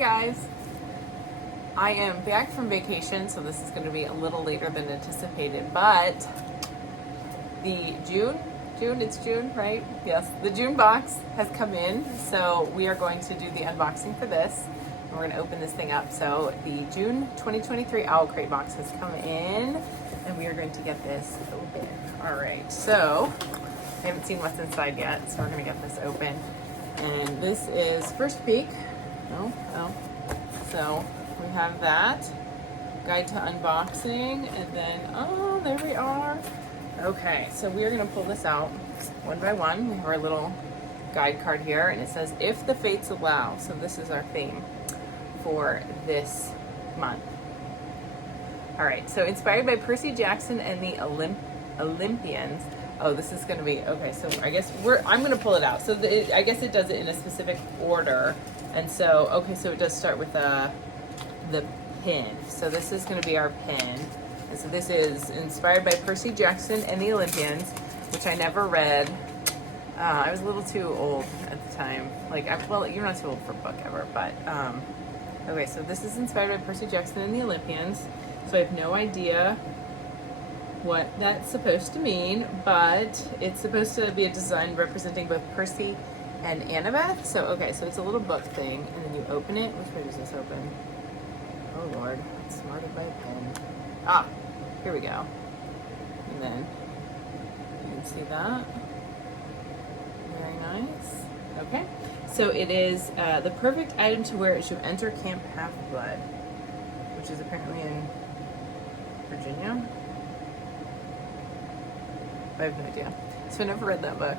guys, I am back from vacation, so this is going to be a little later than anticipated, but the it's June, right? Yes, the June box has come in, so we are going to do the unboxing for this, and we're going to open this thing up. So the June 2023 Owlcrate box has come in, and we are going to get this open. All right, so I haven't seen what's inside yet, so we're going to get this open. And this is first peek. So we have that guide to unboxing, and then there we are. Okay, so we are going to pull this out one by one. We have our little guide card here, and it says if the fates allow. So this is our theme for this month. All right, so inspired by Percy Jackson and the Olympians. Oh, this is going to be okay. So I guess I'm going to pull it out. So I guess it does it in a specific order. And so, okay, so it does start with the pin. So this is going to be our pin. And so this is inspired by Percy Jackson and the Olympians, which I never read. I was a little too old at the time. Well, you're not too old for a book ever, but okay, so this is inspired by Percy Jackson and the Olympians. So I have no idea what that's supposed to mean, but it's supposed to be a design representing both Percy and Annabeth. So okay, so it's a little book thing, and then you open it. Which way does this open? Oh Lord, it's smarted by a pen. Here we go. And then you can see that. Very nice. Okay, so it is the perfect item to wear as you enter Camp Half-Blood, which is apparently in Virginia. I have no idea. So I never read that book.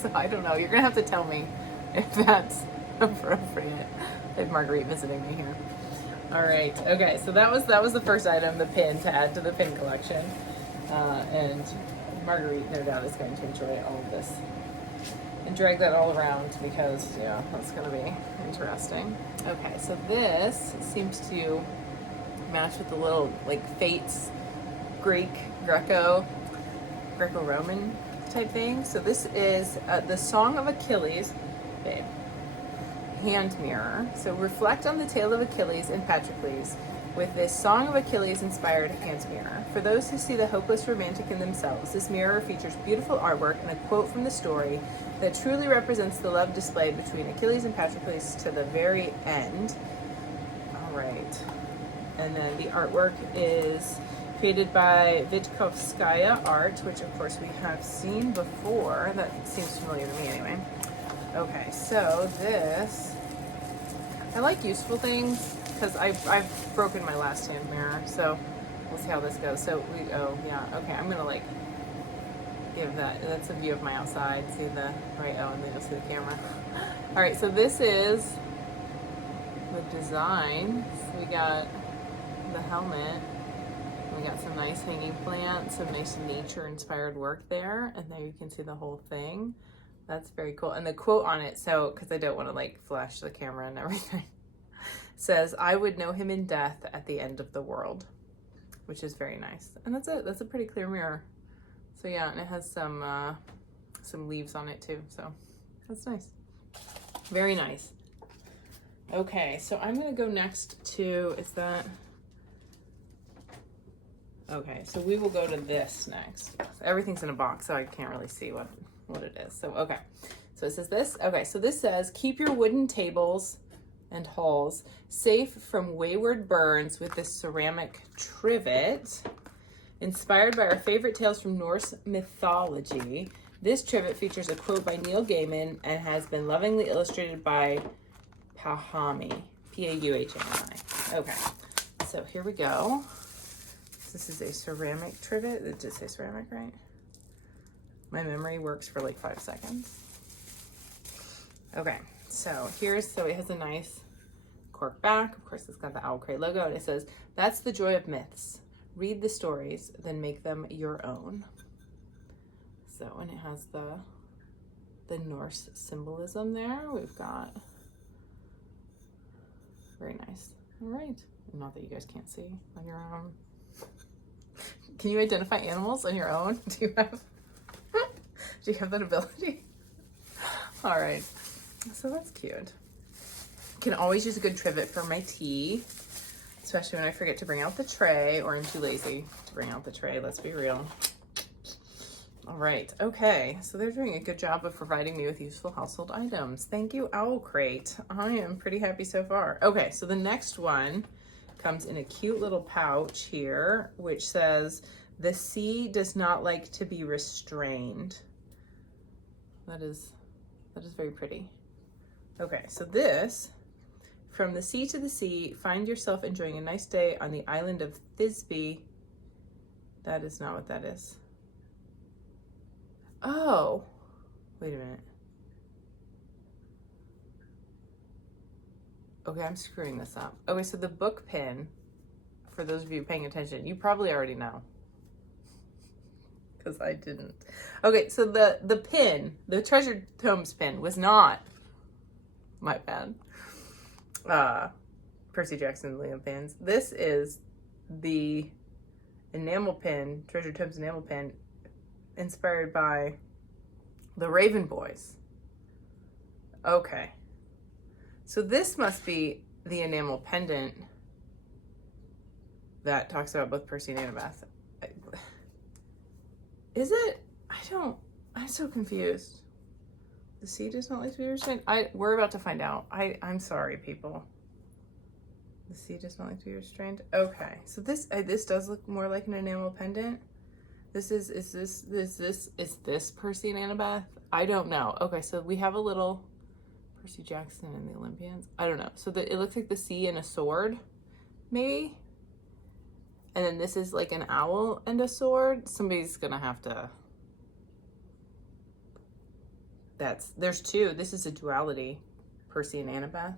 So I don't know. You're gonna have to tell me if that's appropriate. I have Marguerite visiting me here. All right. Okay. So that was the first item, the pin, to add to the pin collection. And Marguerite, no doubt, is going to enjoy all of this and drag that all around because that's gonna be interesting. Okay. So this seems to match with the little fates, Greco-Roman type thing. So this is the Song of Achilles, babe, hand mirror. So reflect on the tale of Achilles and Patroclus with this Song of Achilles inspired hand mirror. For those who see the hopeless romantic in themselves, this mirror features beautiful artwork and a quote from the story that truly represents the love displayed between Achilles and Patroclus to the very end. All right. And then the artwork is created by Vitkovskaya Art, which of course we have seen before. That seems familiar to me anyway. Okay, so this, I like useful things because I've broken my last hand mirror, so we'll see how this goes. So okay, I'm gonna give that's a view of my outside, see the and then you'll see the camera. All right, so this is the design. So we got the helmet. We got some nice hanging plants, some nice nature-inspired work there, and there you can see the whole thing. That's very cool. And the quote on it, so because I don't want to flash the camera and everything, says, "I would know him in death at the end of the world," which is very nice. And that's a pretty clear mirror. So yeah, and it has some leaves on it too. So that's nice. Very nice. Okay, so I'm gonna go next to okay, so we will go to this next. Everything's in a box, so I can't really see what it is. So, okay. So it says this. Okay, so this says, keep your wooden tables and halls safe from wayward burns with this ceramic trivet. Inspired by our favorite tales from Norse mythology, this trivet features a quote by Neil Gaiman and has been lovingly illustrated by Pauhami, Pauhami. Okay, so here we go. This is a ceramic trivet. It did say ceramic, right? My memory works for 5 seconds. Okay, so it has a nice cork back. Of course, it's got the Owlcrate logo, and it says, "That's the joy of myths. Read the stories, then make them your own." So, and it has the Norse symbolism there. We've got, very nice. All right, not that you guys can't see on your own. Can you identify animals on your own? Do you have that ability? All right, so that's cute. can always use a good trivet for my tea, especially when I forget to bring out the tray or I'm too lazy to bring out the tray, let's be real. All right, okay, so they're doing a good job of providing me with useful household items. Thank you, Owlcrate. I am pretty happy so far. Okay, so the next one comes in a cute little pouch here, which says, "The sea does not like to be restrained." That is very pretty. Okay, so this, "From the sea to the sea, find yourself enjoying a nice day on the island of Thisbe." That is not what that is. Oh, wait a minute. Okay, I'm screwing this up. Okay, so the book pin, for those of you paying attention, you probably already know, because I didn't. Okay, so the pin, the Treasured Tomes pin, was not, my bad, Percy Jackson Liam pins. This is the enamel pin, Treasured Tomes enamel pin, inspired by the Raven Boys. Okay. So this must be the enamel pendant that talks about both Percy and Annabeth. Is it? I'm so confused. The sea does not like to be restrained? We're about to find out. I'm sorry, people. The sea does not like to be restrained? Okay, so this does look more like an enamel pendant. Is this Percy and Annabeth? I don't know. Okay, so we have a little Percy Jackson and the Olympians. I don't know. So it looks like the sea and a sword, maybe? And then this is like an owl and a sword. Somebody's gonna have to... There's two. This is a duality. Percy and Annabeth.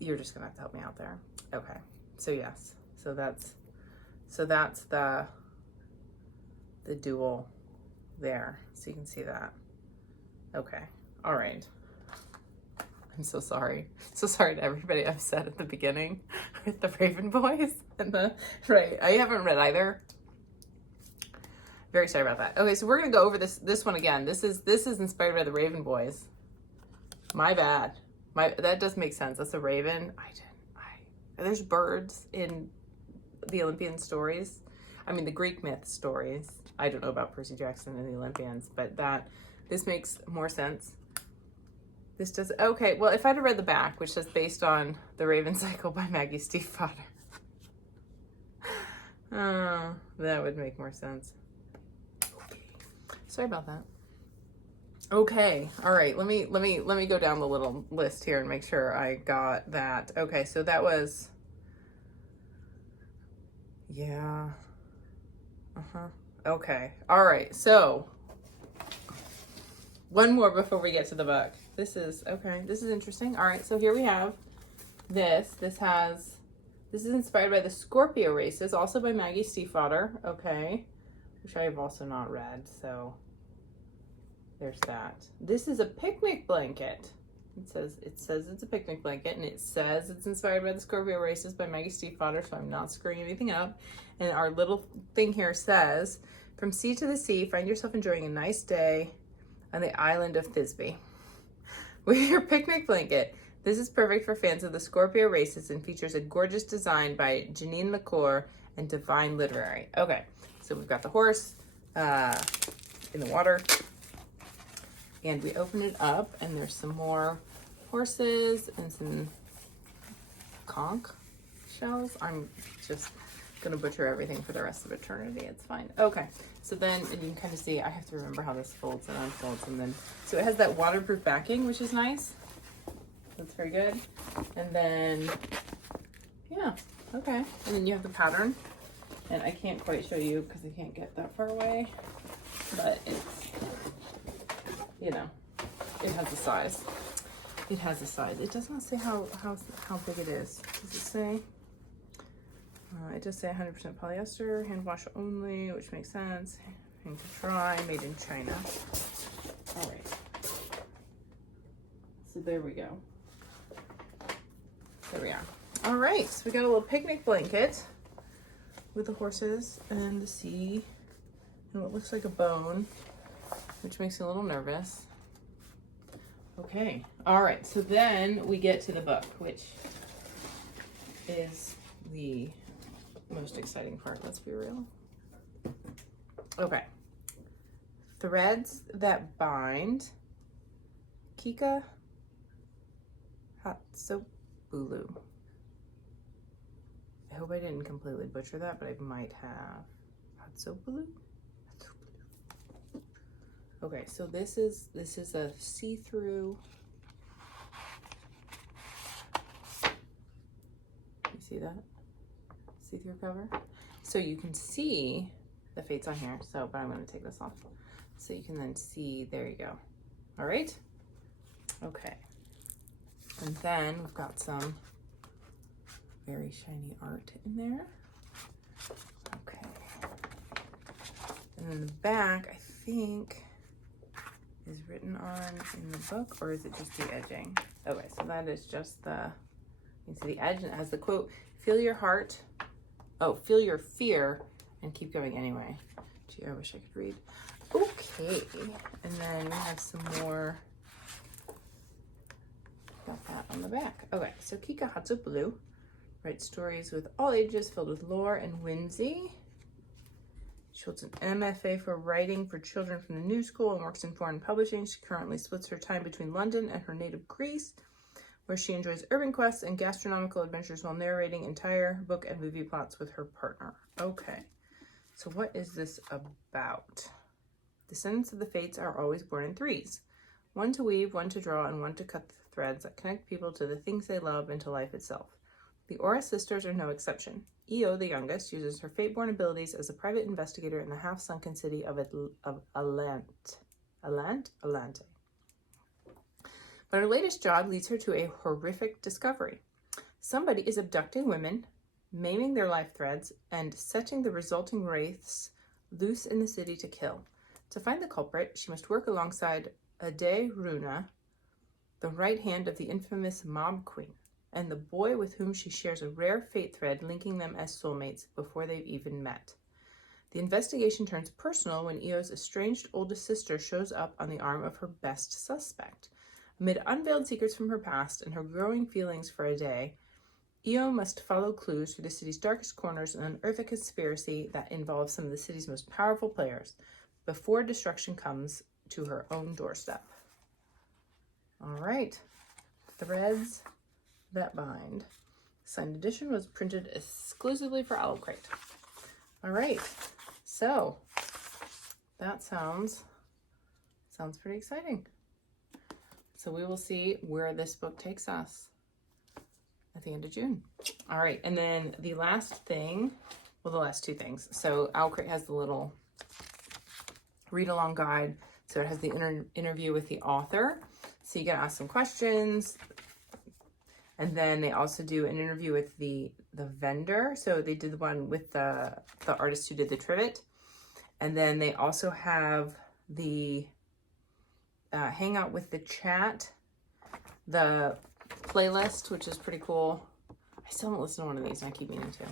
You're just gonna have to help me out there. Okay, so yes. So that's the dual there, so you can see that. Okay, all right. I'm so sorry. So sorry to everybody upset at the beginning with the Raven Boys and right. I haven't read either. Very sorry about that. Okay, so we're gonna go over this one again. This is inspired by the Raven Boys. My bad. That does make sense. That's a raven. There's birds in the Olympian stories. I mean, the Greek myth stories. I don't know about Percy Jackson and the Olympians, but this makes more sense. This does, okay, well, if I'd have read the back, which says based on The Raven Cycle by Maggie Stiefvater, that would make more sense. Sorry about that. Okay, all right, let me go down the little list here and make sure I got that. Okay, so that was, yeah, okay, all right, so one more before we get to the book. This is interesting. All right, so here we have this. This is inspired by the Scorpio races, also by Maggie Stiefvater, okay, which I have also not read, so there's that. This is a picnic blanket. It says it's a picnic blanket, and it says it's inspired by the Scorpio races by Maggie Stiefvater, so I'm not screwing anything up. And our little thing here says, "From sea to the sea, find yourself enjoying a nice day on the island of Thisbe with your picnic blanket. This is perfect for fans of the Scorpio races and features a gorgeous design by Janine McClure and Divine Literary." Okay, so we've got the horse in the water, and we open it up, and there's some more horses and some conch shells. I'm just gonna butcher everything for the rest of eternity. It's fine. Okay, so then you can kind of see, I have to remember how this folds and unfolds, and then so it has that waterproof backing, which is nice. That's very good. And then yeah, okay, and then you have the pattern, and I can't quite show you because I can't get that far away, but it's, you know, it has a size. It has a size. It does not say how big it is. Does it say? It does say 100% polyester, hand wash only, which makes sense. Hang to dry, made in China. All right. So there we go. There we are. All right, so we got a little picnic blanket with the horses and the sea and what looks like a bone, which makes me a little nervous. Okay, all right, so then we get to the book, which is the most exciting part, let's be real. Okay. Threads That Bind, Kika Hatsopulu. I hope I didn't completely butcher that, but I might have. Hatsopulu? Okay, so this is a see-through. You see that? See-through cover. So you can see the fates on here. So, but I'm going to take this off so you can then see. There you go. All right. Okay. And then we've got some very shiny art in there. Okay. And then the back, I think, is written on in the book, or is it just the edging? Okay, so that is just the, you can see the edge, and it has the quote, feel your heart, feel your fear, and keep going anyway. Gee, I wish I could read. Okay, and then we have some more, got that on the back. Okay, so Kika Hatsopulu writes stories with all ages filled with lore and whimsy. She holds an MFA for writing for children from the New School and works in foreign publishing. She currently splits her time between London and her native Greece, where she enjoys urban quests and gastronomical adventures while narrating entire book and movie plots with her partner. Okay, so what is this about? Descendants of the Fates are always born in threes. One to weave, one to draw, and one to cut the threads that connect people to the things they love and to life itself. The Aura sisters are no exception. Io, the youngest, uses her fate-born abilities as a private investigator in the half-sunken city of Alante. But her latest job leads her to a horrific discovery. Somebody is abducting women, maiming their life threads, and setting the resulting wraiths loose in the city to kill. To find the culprit, she must work alongside Ade Runa, the right hand of the infamous Mob Queen, and the boy with whom she shares a rare fate thread linking them as soulmates before they've even met. The investigation turns personal when Io's estranged oldest sister shows up on the arm of her best suspect. Amid unveiled secrets from her past and her growing feelings for Ade, Io must follow clues through the city's darkest corners and unearth a conspiracy that involves some of the city's most powerful players before destruction comes to her own doorstep. All right, Threads That Bind. Signed edition was printed exclusively for Owlcrate. All right, so that sounds pretty exciting. So we will see where this book takes us at the end of June. All right, and then the last thing, well, the last two things. So Owlcrate has the little read-along guide. So it has the interview with the author. So you can ask some questions. And then they also do an interview with the vendor. So they did the one with the artist who did the trivet. And then they also have the hangout with the chat, the playlist, which is pretty cool. I still haven't listened to one of these and I keep meaning to.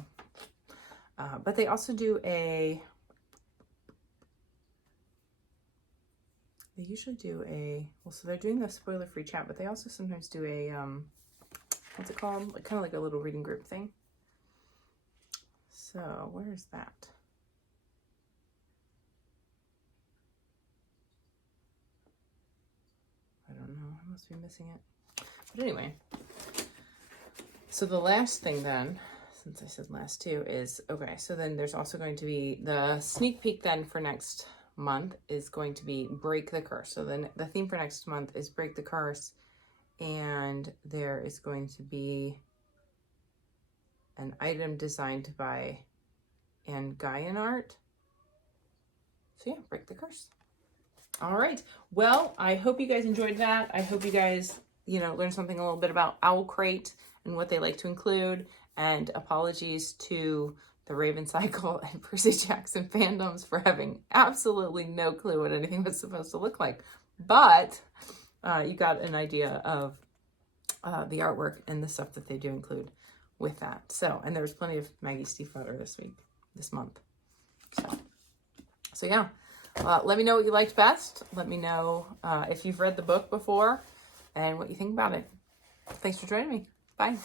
But they also do they usually do so they're doing the spoiler-free chat, but they also sometimes do a, what's it called? Kind of like a little reading group thing. So where's that? I don't know, I must be missing it. But anyway, so the last thing then, since I said last two, is, okay, so then there's also going to be the sneak peek then for next month is going to be Break the Curse. So then the theme for next month is Break the Curse, and there is going to be an item designed by Anne Guyan Art. So yeah, Break the Curse. All right, well, I hope you guys enjoyed that. I hope you guys, learned something a little bit about Owlcrate and what they like to include, and apologies to the Raven Cycle and Percy Jackson fandoms for having absolutely no clue what anything was supposed to look like. But you got an idea of the artwork and the stuff that they do include with that. So, and there's plenty of Maggie Stiefvater this month. So yeah, let me know what you liked best. Let me know if you've read the book before. and what you think about it. Thanks for joining me. Bye.